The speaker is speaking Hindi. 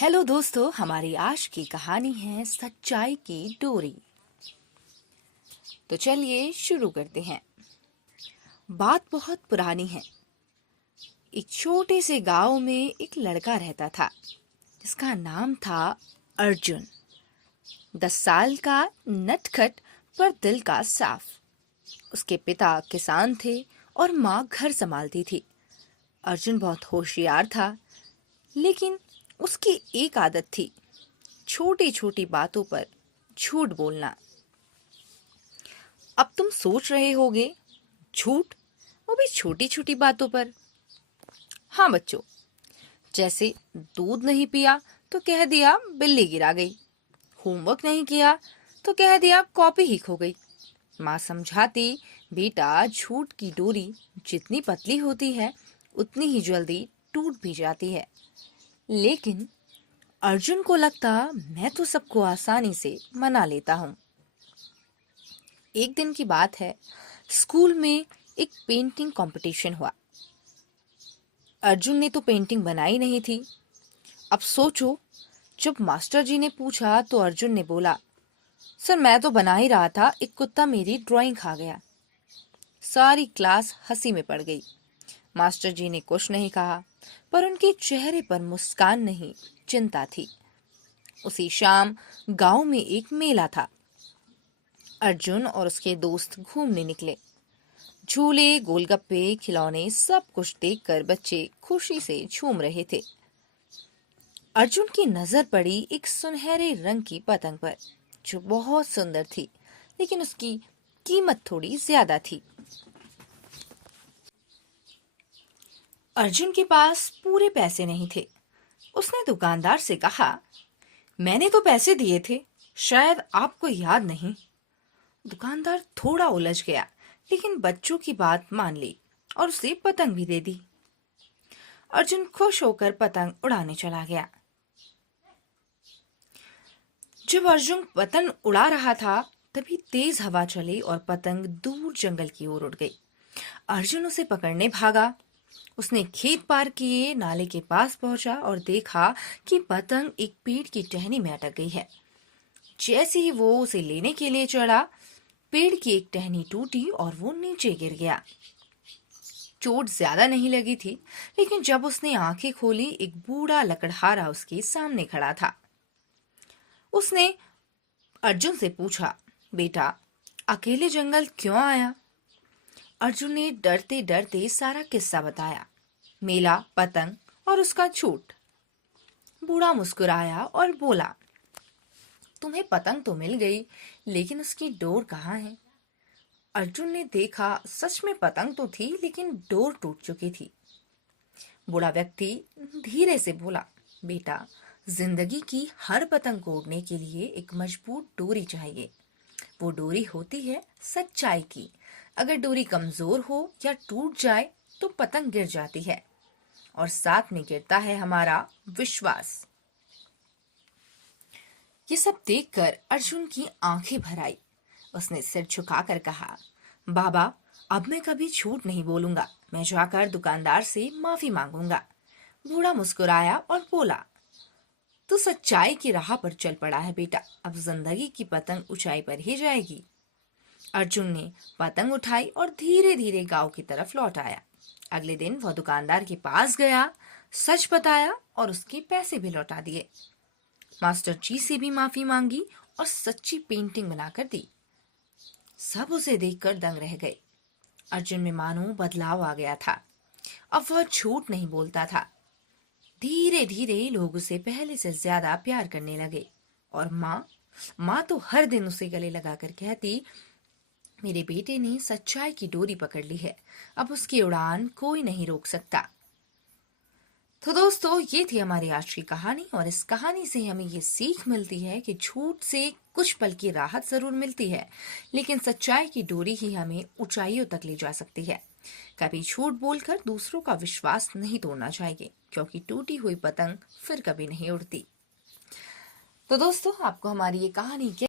हेलो दोस्तों, हमारी आज की कहानी है सच्चाई की डोरी। तो चलिए शुरू करते हैं। बात बहुत पुरानी है। एक छोटे से गांव में एक लड़का रहता था जिसका नाम था अर्जुन। 10 साल का, नटखट पर दिल का साफ। उसके पिता किसान थे और माँ घर संभालती थी। अर्जुन बहुत होशियार था, लेकिन उसकी एक आदत थी, छोटी छोटी बातों पर झूठ बोलना। अब तुम सोच रहे होगे, झूठ, वो भी छोटी छोटी बातों पर। हाँ बच्चों, जैसे दूध नहीं पिया तो कह दिया बिल्ली गिरा गई, होमवर्क नहीं किया तो कह दिया कॉपी ही खो गई। माँ समझाती, बेटा झूठ की डोरी जितनी पतली होती है उतनी ही जल्दी टूट भी जाती है। लेकिन अर्जुन को लगता, मैं तो सबको आसानी से मना लेता हूँ। एक दिन की बात है, स्कूल में एक पेंटिंग कंपटीशन हुआ। अर्जुन ने तो पेंटिंग बनाई नहीं थी। अब सोचो, जब मास्टर जी ने पूछा तो अर्जुन ने बोला, सर मैं तो बना ही रहा था, एक कुत्ता मेरी ड्राइंग खा गया। सारी क्लास हंसी में पड़ गई। मास्टर जी ने कुछ नहीं कहा, पर उनके चेहरे पर मुस्कान नहीं, चिंता थी। उसी शाम गांव में एक मेला था। अर्जुन और उसके दोस्त घूमने निकले। झूले, गोलगप्पे, खिलौने, सब कुछ देखकर बच्चे खुशी से झूम रहे थे। अर्जुन की नजर पड़ी एक सुनहरे रंग की पतंग पर, जो बहुत सुंदर थी, लेकिन उसकी कीमत थोड़ी ज्यादा थी। अर्जुन के पास पूरे पैसे नहीं थे। उसने दुकानदार से कहा, मैंने तो पैसे दिए थे, शायद आपको याद नहीं। दुकानदार थोड़ा उलझ गया, लेकिन बच्चों की बात मान ली और उसे पतंग भी दे दी। अर्जुन खुश होकर पतंग उड़ाने चला गया। जब अर्जुन पतंग उड़ा रहा था, तभी तेज हवा चली और पतंग दूर जंगल की ओर उड़ गई। अर्जुन उसे पकड़ने भागा। उसने खेत पार किए, नाले के पास पहुंचा और देखा कि पतंग एक पेड़ की टहनी में अटक गई है। जैसे ही वो उसे लेने के लिए चढ़ा, पेड़ की एक टहनी टूटी और वो नीचे गिर गया। चोट ज्यादा नहीं लगी थी, लेकिन जब उसने आंखें खोली, एक बूढ़ा लकड़हारा उसके सामने खड़ा था। उसने अर्जुन से पूछा, बेटा अकेले जंगल क्यों आया? अर्जुन ने डरते डरते सारा किस्सा बताया, मेला, पतंग और उसका झूठ। बूढ़ा मुस्कुराया और बोला, तुम्हें पतंग तो मिल गई, लेकिन उसकी डोर कहाँ है? अर्जुन ने देखा, सच में पतंग तो थी, लेकिन डोर टूट चुकी थी। बूढ़ा व्यक्ति धीरे से बोला, बेटा जिंदगी की हर पतंग को उड़ने के लिए एक मजबूत डोरी चाहिए। वो डोरी होती है सच्चाई की। अगर डोरी कमजोर हो या टूट जाए तो पतंग गिर जाती है, और साथ में गिरता है हमारा विश्वास। ये सब देखकर अर्जुन की आंखें भर आई। उसने सिर झुकाकर कहा, बाबा अब मैं कभी झूठ नहीं बोलूंगा, मैं जाकर दुकानदार से माफी मांगूंगा। बूढ़ा मुस्कुराया और बोला, तू सच्चाई की राह पर चल पड़ा है बेटा, अब जिंदगी की पतंग ऊंचाई पर ही जाएगी। अर्जुन ने पतंग उठाई और धीरे धीरे गांव की तरफ लौट आया। अगले दिन वह दुकानदार के पास गया, सच बताया और उसके पैसे भी लौटा दिए। मास्टर जी से भी माफी मांगी और सच्ची पेंटिंग बनाकर दी। सब उसे देखकर दंग रह गए। अर्जुन में मानो बदलाव आ गया था। अब वह झूठ नहीं बोलता था। धीरे धीरे लोग उसे पहले से ज्यादा प्यार करने लगे। और माँ तो हर दिन उसे गले लगाकर कहती, मेरे बेटे ने सच्चाई की डोरी पकड़ ली है, अब उसकी उड़ान कोई नहीं रोक सकता। तो दोस्तों, ये थी हमारी आज की कहानी, और इस कहानी से हमें ये सीख मिलती है कि झूठ से कुछ पल की राहत जरूर मिलती है, लेकिन सच्चाई की डोरी ही हमें ऊंचाइयों तक ले जा सकती है। कभी झूठ बोलकर दूसरों का विश्वास नहीं तोड़ना चाहिए, क्योंकि टूटी हुई पतंग फिर कभी नहीं उड़ती। तो दोस्तों, आपको हमारी ये कहानी